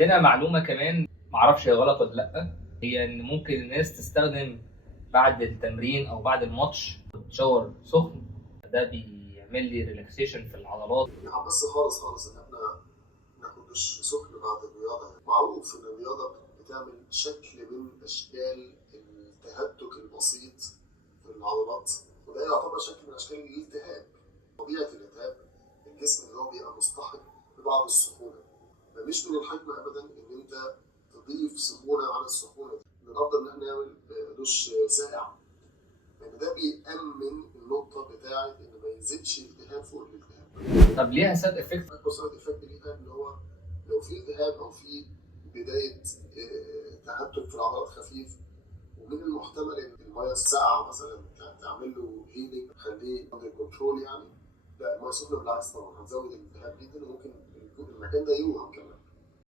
عندنا معلومة كمان معرفش هي غلط ولا لأ، هي إن ممكن الناس تستخدم بعد التمرين أو بعد الماتش شاور سخن، ده بيعمل لي ريلاكسيشن في العضلات. يعني بس خالص خالص ان احنا ناخد دش سخن بعد الرياضه. يعني معروف ان الرياضه بتعمل شكل من اشكال التهتك البسيط في العضلات، وده يعتبر شكل من اشكال الالتهاب. طبيعه الالتهاب الجسم اللي هو بيبقى مصطحب ببعض السخونه، فمش من الحكمه ابدا ان انت تضيف سخونه على السخونه دي. الافضل ان احنا نعمل دش ساقع، لان ده بيأمن النقطه بتاعه ان ما يزيدش التهاب فوق الالتهاب. طب ليها سايد افكت؟ اكبر سايد افكت ليها ان هو لو في التهاب او في بدايه تهتك في العضلات خفيف، ومن المحتمل ان الميه الساقعه مثلا تعمل له هيلينج، تخليه اندر كنترول يعني. لا، الميه السخنه بالعكس طبعا هتزود الالتهاب جدا، وممكن المكان ده يورم كمان.